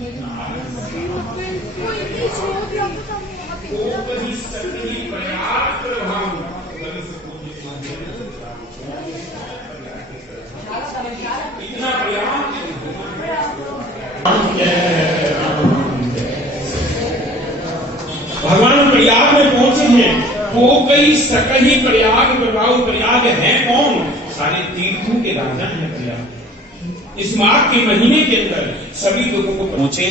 भगवान प्रयाग में पहुंचे हैं। वो कई सकही प्रयाग प्रभाव। प्रयाग है कौन? सारे तीर्थों के राजा है प्रयाग। इस माघ के महीने के अंदर सभी लोगों को पहुंचे।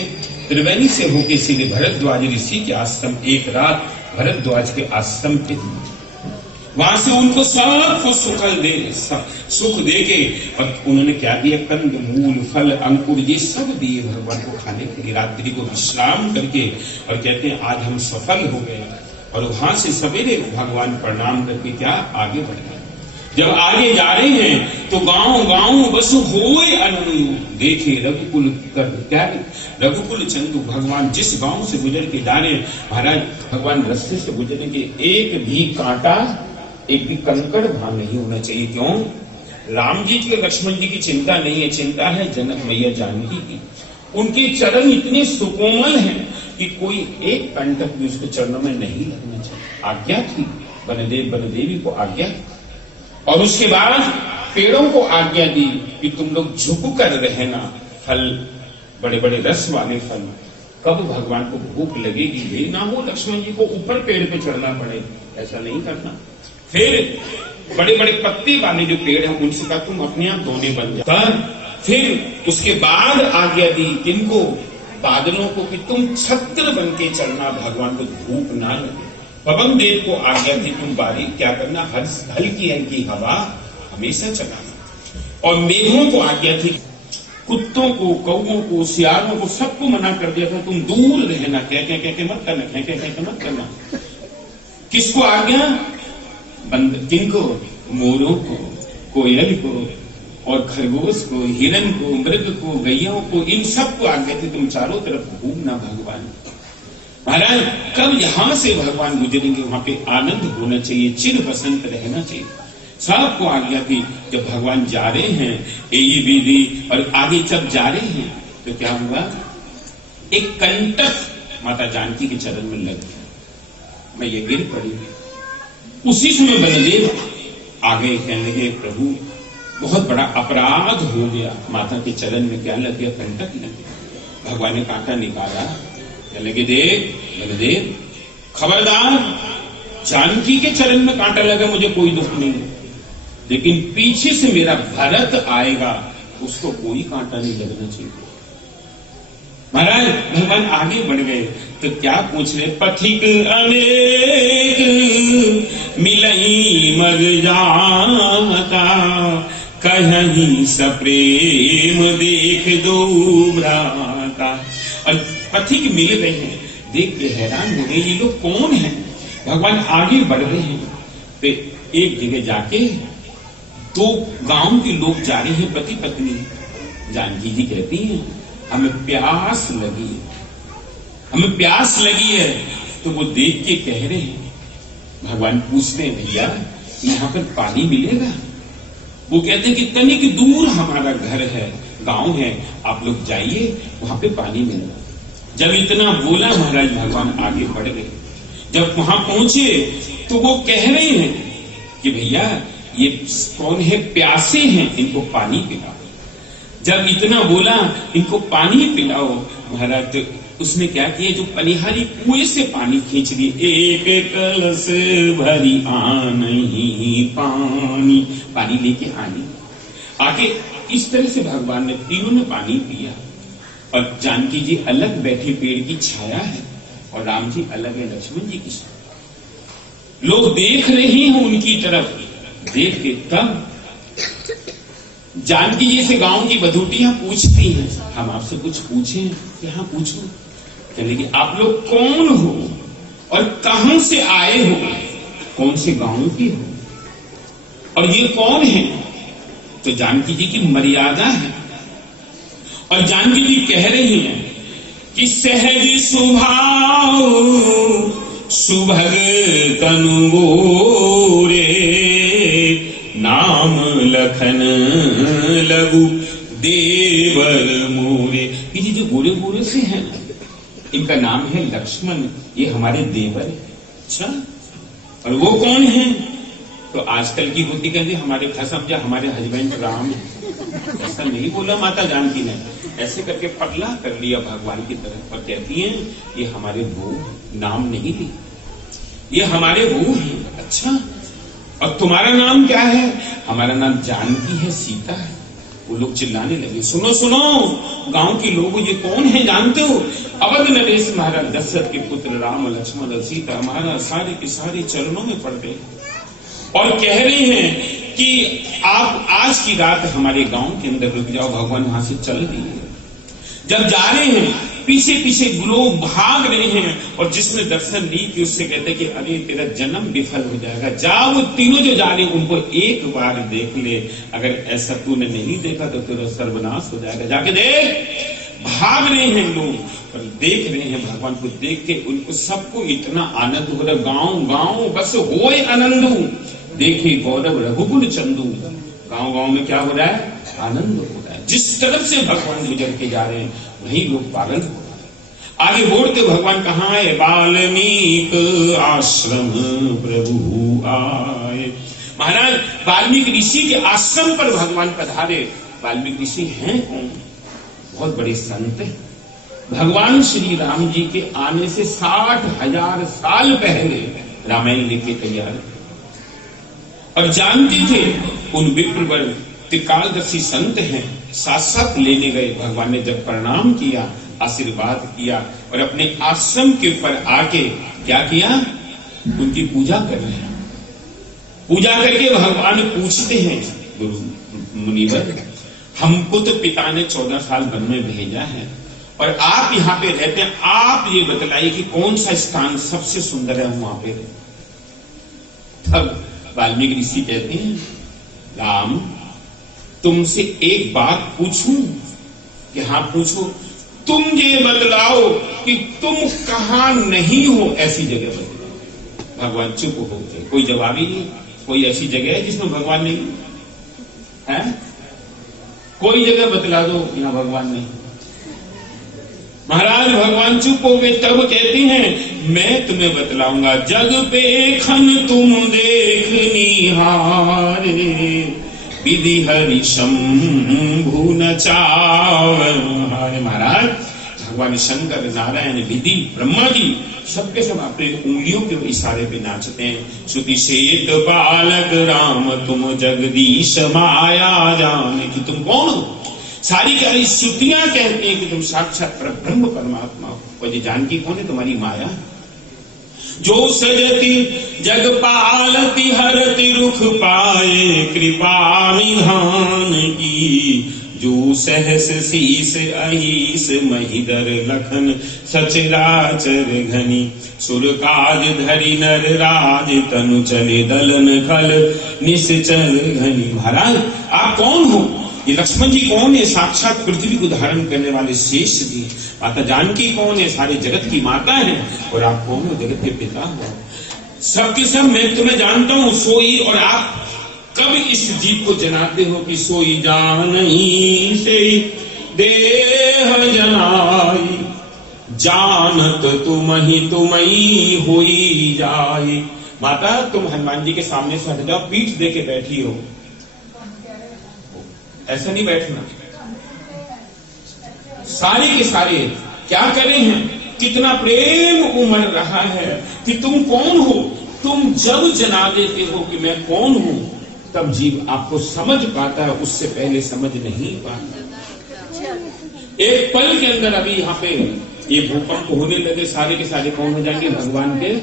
त्रिवेणी से होके सीधे भरद्वाज ऋषि के आश्रम, एक रात भरद्वाज के आश्रम पे वहां से उनको सबको सुख दे के और उन्होंने क्या दिया? कंद मूल फल अंकुर ये सब दिए भगवान को खाने के लिए। रात्रि को विश्राम करके और कहते हैं आज हम सफल हो गए। और वहां से सवेरे भगवान प्रणाम करके क्या आगे बढ़ गए। जब आगे जा रहे हैं तो गांव गांव बस होए अनंत देखे रघुकुल कर क्या? रघुकुल चंदू। भगवान जिस गांव से गुजर के जा रहे हैं महाराज, भगवान रास्ते से गुजरेंगे एक भी कांटा, एक भी कंकड़ वहां नहीं होना चाहिए। क्यों? राम जी की, लक्ष्मण जी की चिंता नहीं है, चिंता है जनक मैया जानकी की। उनके चरण इतने सुकोमल हैं कि कोई एक कंटक भी उसके चरणों में नहीं लगना चाहिए। आज्ञा थी वनदेव वनदेवी को आज्ञा। और उसके बाद पेड़ों को आज्ञा दी कि तुम लोग झुक कर रहना। फल बड़े बड़े रस वाले फल। कब भगवान को भूख लगेगी ये ना हो लक्ष्मण जी को ऊपर पेड़ पे चढ़ना पड़े, ऐसा नहीं करना। फिर बड़े बड़े पत्ते वाले जो पेड़ हैं उनसे कहा तुम अपने आप दोने बन जाता। फिर उसके बाद आज्ञा दी किनको? बादलों को कि तुम छत्र बन के चलना, भगवान को धूप ना लगे। पवन देव को आज्ञा दी तुम बारी क्या करना? हल्की हल्की हवा हमेशा चलाना। और मेघों को आज्ञा थी, कुत्तों को, कौओं को, सियारों को, सबको मना कर दिया था तुम दूर रहना। क्या क्या क्या मत करना, क्या क्या क्या मत करना। किसको आज्ञा? किनको? मोरों को, कोयल को और खरगोश को, हिरन को, मृग को, गैयों को, इन सबको आज्ञा थी तुम चारों तरफ घूमना। भगवान महाराज कब यहां से भगवान गुजरेंगे वहां पे आनंद होना चाहिए, चिर बसंत रहना चाहिए। सबको आज्ञा थी। जब भगवान जा रहे हैं यही विधि और आगे जब जा रहे हैं तो क्या हुआ? एक कंटक माता जानकी के चरण में लग गया। मैं ये गिर पड़ी। उसी समय बलदेव आ गए, कहने लगे प्रभु बहुत बड़ा अपराध हो गया। माता के चरण में क्या लग गया? कंटक लग गया। भगवान ने कांटा निकाला, कहने लगे देख बलदेव खबरदार, जानकी के चरण में कांटा लगा मुझे कोई दुख नहीं, लेकिन पीछे से मेरा भरत आएगा उसको कोई कांटा नहीं लगना चाहिए। महाराज भगवान आगे बढ़ गए तो क्या पूछ रहे? पथिक अनेक मिलई मर जाता, कहीं सप्रेम देख दो भ्राता। और पथिक मिल रहे हैं, देख के हैरान हो गए ये लोग कौन हैं। भगवान आगे बढ़ रहे हैं तो एक जगह जाके दो गांव के लोग जा रहे हैं, पति पत्नी। जानकी जी कहती हैं हमें प्यास लगी है, हमें प्यास लगी है। तो वो देख के कह रहे हैं, भगवान पूछते हैं भैया यहाँ पर पानी मिलेगा? वो कहते हैं कि तनिक दूर हमारा घर है, गांव है, आप लोग जाइए वहां पे पानी मिलेगा। जब इतना बोला महाराज भगवान आगे बढ़ गए। जब वहां पहुंचे तो वो कह रहे हैं कि भैया ये कौन है? प्यासे हैं, इनको पानी पिलाओ। जब इतना बोला इनको पानी पिलाओ महाराज, तो उसने क्या किया? जो पनिहारी कुएं से पानी खींच लिए, एक कलश भरी आनी पानी, पानी लेके आनी आके इस तरह से भगवान ने तीनों ने पानी पिया। और जानकी जी अलग बैठे, पेड़ की छाया है, और राम जी अलग है लक्ष्मण जी की छाया। लोग देख रहे हैं उनकी तरफ। देख के तब जानकी जी से गांव की बधूटियां पूछती हैं हम आपसे कुछ पूछें? क्या पूछो? कहने कि आप लोग कौन हो और कहां से आए हो, कौन से गांव के हो, और ये कौन है? तो जानकी जी की मर्यादा है। और जानकी जी कह रही हैं कि सहज स्वभाव सुभग तनु गोरे, नाम लखन लघु देवर मोरे। ये जो गोरे गोरे से हैं इनका नाम है लक्ष्मण, ये हमारे देवर है। अच्छा, और वो कौन है? तो आजकल की होती कहती हमारे समझा हमारे हस्बैंड राम है। ऐसा नहीं बोला माता जानकी ने, ऐसे करके पगला कर लिया भगवान की तरफ। और कहती हैं ये हमारे वो नाम नहीं ली, ये हमारे वो हैं। अच्छा, और तुम्हारा नाम क्या है? हमारा नाम जानकी है, सीता है। वो लोग चिल्लाने लगे, सुनो सुनो गांव के लोग, ये कौन है जानते हो? अवध नरेश महाराज दशरथ के पुत्र राम लक्ष्मण और सीता महाराज सारे के सारे चरणों में पड़ गए और कह रहे हैं कि आप आज की रात हमारे गांव के अंदर रुक जाओ। भगवान वहां से चल दिए। जब जा रहे हैं पीछे पीछे लोग भाग रहे हैं और जिसने दर्शन ली कि उससे कहते कि अरे तेरा जन्म विफल हो जाएगा, जा वो तीनों जो जा रहे हैं उनको एक बार देख ले, अगर ऐसा तूने नहीं देखा तो तेरा सर्वनाश हो जाएगा, जाके देख। भाग रहे हैं लोग पर देख रहे हैं भगवान को, देख के उनको सबको इतना आनंद हो रहा, गांव गांव बस होए आनंदू, देखे गौरव रघुकुल चंदू। गांव गांव में क्या हो रहा है? आनंद हो रहा है। जिस तरफ से भगवान गुजर के जा रहे हैं वही लोग पागल हो रहे हैं। आगे बढ़ते भगवान कहाँ है? वाल्मीकि आश्रम प्रभु आए। महाराज वाल्मीकि ऋषि के आश्रम पर भगवान पधारे। वाल्मीकि ऋषि हैं कौन? बहुत बड़े संत हैं। भगवान श्री राम जी के आने से 60,000 साल पहले रामायण लिखे तैयार और जानते थे उन विप्रवर त्रिकालदर्शी संत हैं। साथ साथ लेने गए। भगवान ने जब प्रणाम किया, आशीर्वाद किया और अपने आश्रम के ऊपर आके क्या किया? उनकी पूजा कर रहे हैं। पूजा करके भगवान पूछते हैं, गुरु मुनिवर हमको तो पिता ने 14 साल वन में भेजा है और आप यहाँ पे रहते हैं, आप ये बतलाइए कि कौन सा स्थान सबसे सुंदर है वहां पे। तब वाल्मीकि ऋषि कहते हैं, राम तुमसे एक बात पूछूं? कि हाँ पूछो। तुम ये बतलाओ कि तुम कहां नहीं हो, ऐसी जगह बतलाओ। भगवान चुप हो गए, कोई जवाब ही नहीं। कोई ऐसी जगह है जिसमें भगवान नहीं है? कोई जगह बतला दो यहाँ भगवान नहीं। महाराज भगवान चुप हो गए। तब कहते हैं मैं तुम्हें बतलाऊंगा। जग पे खन तुम देख निहारे, विधि हरि शंभु न चावहारे। महाराज भगवान शंकर नारायण विधि ब्रह्मा जी सबके सब अपने उंगलियों के इशारे पे नाचते हैं। श्रुति श्वेत बालक राम तुम जगदीश माया जाने। कि तुम कौन हो? सारी सारी श्रुतियां कहते हैं कि तुम साक्षात परब्रह्म परमात्मा हो। और ये जानकी कौन है? तुम्हारी माया। जो सजती जग पालती हरति रुख पाए, कृपा निधान की। जो सहस शीस अहीस महिदर लखन सचराचर घनी। सुर काज धरि नर राज तनु चले दलन खल निश्चल घनी। महाराज आप कौन हो? ये लक्ष्मण जी कौन है? साक्षात पृथ्वी को धारण करने वाले शेष जी। माता जानकी कौन है? सारे जगत की माता है। और आप कौन हो? जगत के पिता हो। सबके सब मैं तुम्हें जानता हूं। सोई और आप कब इस जीव को जनाते हो कि सोई जानही से देह जनाई, जानत तुमही होई जाए। माता तुम हनुमान जी के सामने से हट जाओ, पीठ दे के बैठी हो। ऐसा नहीं बैठना। सारे के सारे क्या कर रहे हैं? कितना प्रेम उमड़ रहा है कि तुम कौन हो। तुम जब जना देते हो कि मैं कौन हूं, तब जीव आपको समझ पाता है, उससे पहले समझ नहीं पाता। एक पल के अंदर अभी यहाँ पे ये भूकंप होने लगे, सारे के सारे कौन हो जाएंगे? भगवान के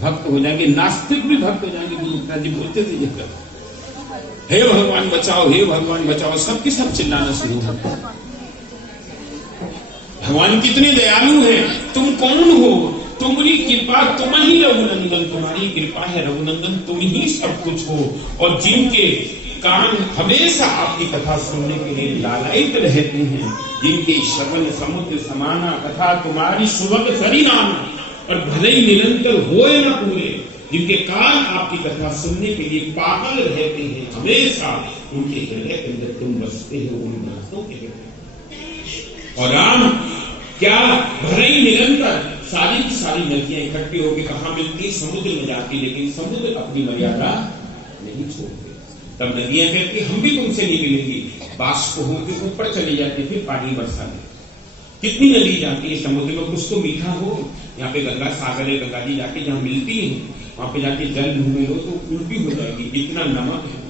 भक्त हो जाएंगे। नास्तिक भी भक्त हो जाएंगे। गुरु गुप्ता जी बोलते थे हे भगवान बचाओ, हे भगवान बचाओ, सबके सब चिल्लाना शुरू हो। भगवान कितने दयालु हैं। तुम कौन हो? तुम्हारी कृपा, तुम ही रघुनंदन, तुम्हारी कृपा है रघुनंदन, तुम ही सब कुछ हो। और जिनके कान हमेशा आपकी कथा सुनने के लिए लालायित रहते हैं, जिनके श्रवण समुद्र समाना कथा तुम्हारी सुबह सरिनामा, और भले ही निरंतर होए न पूरे, जिनके कान आपकी कथा सुनने के लिए पागल रहते हैं हमेशा, उनके हृदय के अंदर तुम बसते हो, उन भक्तों के हृदय। और राम क्या भले ही निरंतर सारी की सारी नदियां इकट्ठी होकर कहां मिलती, समुद्र में जाती, लेकिन समुद्र अपनी मर्यादा नहीं छोड़ते। तब नदियां कहती हम भी तुमसे नहीं मिलेंगी, बाष्प होकर ऊपर चली जाती, फिर पानी बरसा दे। कितनी नदी जाती है समुद्र में, कुछ तो मीठा हो। यहाँ पे गंगा सागर है, गंगा जी जाके जहां मिलती है वहां पे जाके जल घूमे लो तो उल्टी हो जाएगी, इतना नमक है।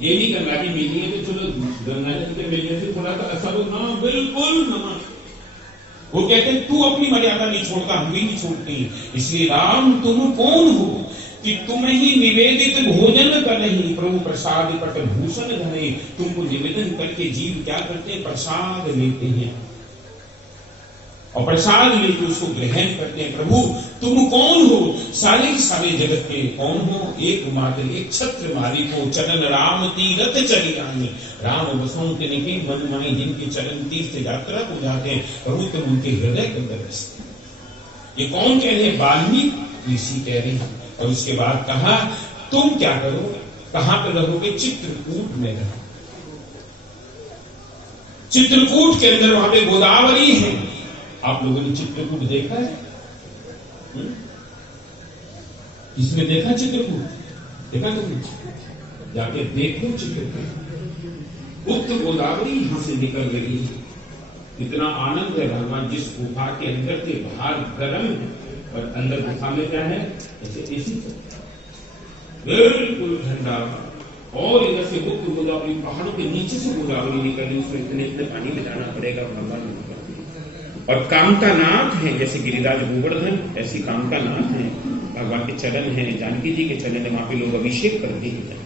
ये भी गंगा जी मिली है तो चलो गंगा जी के मिलने से थोड़ा सा असर हो, ना बिल्कुल नमक। वो कहते हैं तू अपनी मर्यादा नहीं छोड़ता, हम भी नहीं छोड़ते। इसलिए राम तुम कौन हो कि तुम्हें ही निवेदित भोजन करही, प्रभु प्रसाद पट भूषण धरे। तुमको निवेदन करके जीव क्या करते हैं, प्रसाद लेते हैं और प्रसाद लेके उसको ग्रहण करते हैं। प्रभु तुम कौन हो, सारे सारे जगत के कौन हो, एकमात्र एक छत्र मालिक हो। चरण राम तीरथ चली आनी, राम बसों के निके मन माई, जिनके चरण तीर्थ यात्रा को जाते हैं प्रभु तुम उनके हृदय के अंदर बसते। ये कौन कह रहे हैं, वाल्मीकि ऋषि कह रहे हैं। और उसके बाद कहा तुम क्या करो, कहां पर रहोगे, चित्रकूट में रहो। चित्रकूट के अंदर वहां पे गोदावरी है। आप लोगों ने चित्रकूट देखा है? किसने देखा चित्रकूट? देखा तुमने? जाके देखो चित्रकूट। उत्तर गोदावरी यहां से निकल रही है। इतना आनंद है, भगवान जिस गुफा के अंदर थे बाहर गर्म है और अंदर गुफा में क्या है, ऐसे एसी बिल्कुल ठंडा। और इधर से उत्तर गोदावरी पहाड़ों के नीचे से गोदावरी निकली, उसमें इतने इतने पानी में जाना पड़ेगा भगवान। और कामकानाथ है, जैसे गिरिराज गोवर्धन ऐसी कामकानाथ है। भगवान के चरण है, जानकी जी के चरण है, वहां पे लोग अभिषेक करते हैं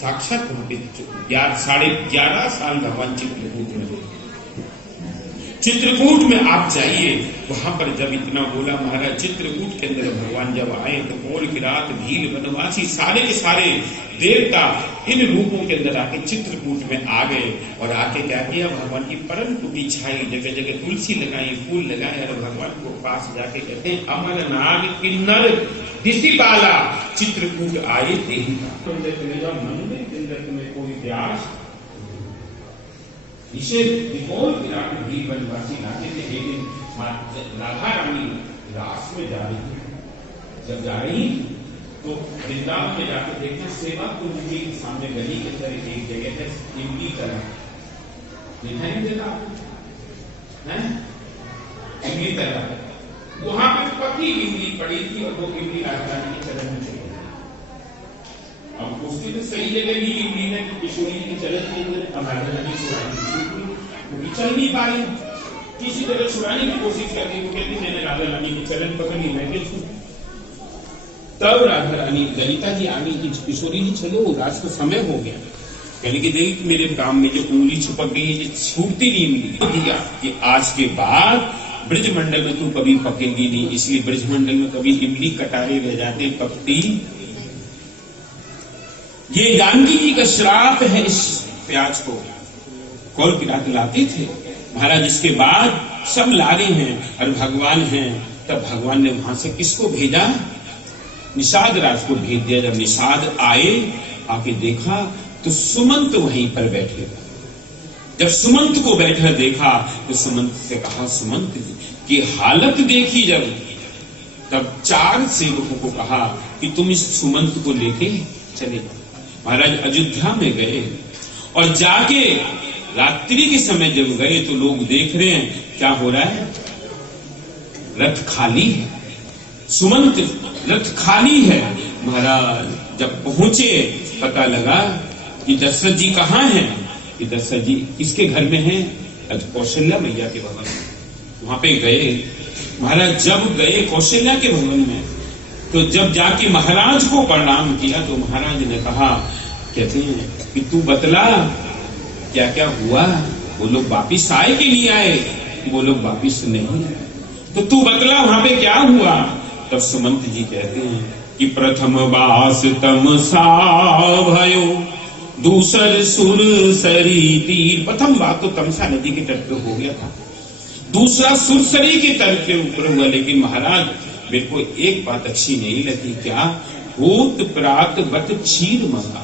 साक्षात। वहां पे 11.5 साल भगवान चित्रकूट में। चित्रकूट में आप जाइए, वहां पर जब इतना बोला महाराज, चित्रकूट के अंदर भगवान जब आए तो कौल की रात भील वनवासी सारे के सारे देवता इन रूपों के अंदर आके चित्रकूट में आ गए। और आके क्या किया, भगवान की परम कुटी छाई, जगह जगह तुलसी लगाई, फूल लगाए। और भगवान को पास जाके कहते हैं अमर नाग किन्नर दिशिपाला चित्रकूट आए देही। मंदिर के अंदर तुम्हें कोई व्यास इसे त्रिकोण विराट भील वनवासी लाते थे। एक दिन राधा रानी रास में जा रही थी, जब जा रही तो वृंदावन में जाकर देखना, सेवा कुंज के सामने गली के अंदर एक जगह है इमली तरह, दिखाई नहीं देता है इमली तरह, वहां पे पकी इमली पड़ी थी और वो इमली राधा रानी के चरण में चली। अब उसकी तो सही जगह भी इमली है कि किशोरी के चरण के अंदर राधा रानी छुड़ानी, चल नहीं पा रही, किसी तरह छुड़ाने की कोशिश करती, वो कहती मैंने राधा रानी के चरण पकड़ ली, मैं कैसे। तब राधा रानी ललिता जी आ गई, किशोरी जी चलो रात का समय हो गया। कहने की देख मेरे काम में जो उंगली छुपक गई है, छूटती नहीं मिली दिया कि आज के बाद ब्रजमंडल में तू कभी पकेगी नहीं, इसलिए ब्रजमंडल में कभी इमली कटारे रह जाते, पकती। ये जानकी जी का श्राप है इस प्याज को। कौल की रात लाते थे महाराज, इसके बाद सब ला रहे हैं और भगवान हैं। तब भगवान ने वहां से किसको भेजा, निषाद राज को भेज दिया। जब निषाद आए, आके देखा तो सुमंत वहीं पर बैठे। जब सुमंत को बैठा देखा तो सुमंत से कहा, सुमंत की हालत देखी जब, तब 4 सेवकों को कहा कि तुम इस सुमंत को लेके चले जाओ। महाराज अयोध्या में गए और जाके रात्रि के समय जब गए तो लोग देख रहे हैं क्या हो रहा है, रथ खाली है, सुमंत रथ खाली है। महाराज जब पहुंचे पता लगा कि दशरथ जी कहाँ हैं, कि दशरथ जी किसके घर में हैं, कौशल्या मैया के भवन में। वहां पे गए महाराज, जब गए कौशल्या के भवन में तो जब जाके महाराज को प्रणाम किया तो महाराज ने कहा, कहते हैं कि तू बतला क्या क्या हुआ, वो लोग वापिस आए कि नहीं आए, वो लोग वापिस नहीं आए, तो तू बतला वहां पे क्या हुआ। तब सुमंत जी कहते हैं कि प्रथम बास तमसा भयो, दूसर सुर सरी तीर। प्रथम बात तो तमसा नदी के तट पे हो गया था, दूसरा सुरसरी के तट के ऊपर हुआ। लेकिन महाराज मेरे को एक बात अच्छी नहीं लगी, क्या होत प्रात बत क्षीर मंगा।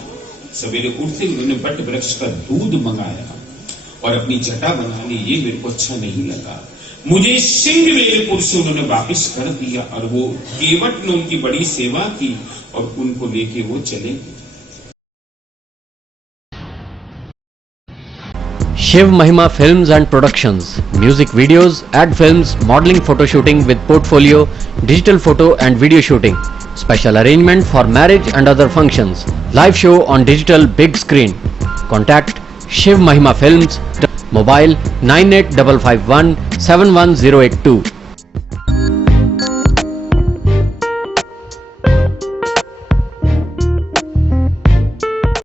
सवेरे उठते उन्होंने वट वृक्ष का दूध मंगाया और अपनी जटा बना ली। ये मेरे को अच्छा नहीं लगा, मुझे सिंहवेलपुर से उन्होंने वापस कर दिया। और वो केवट ने उनकी बड़ी सेवा की और उनको लेके वो चले। Shiv Mahima Films and Productions, music videos, ad films, modeling, photo shooting with portfolio, digital photo and video shooting, special arrangement for marriage and other functions, live show on digital big screen. Contact Shiv Mahima Films, mobile 9855171082.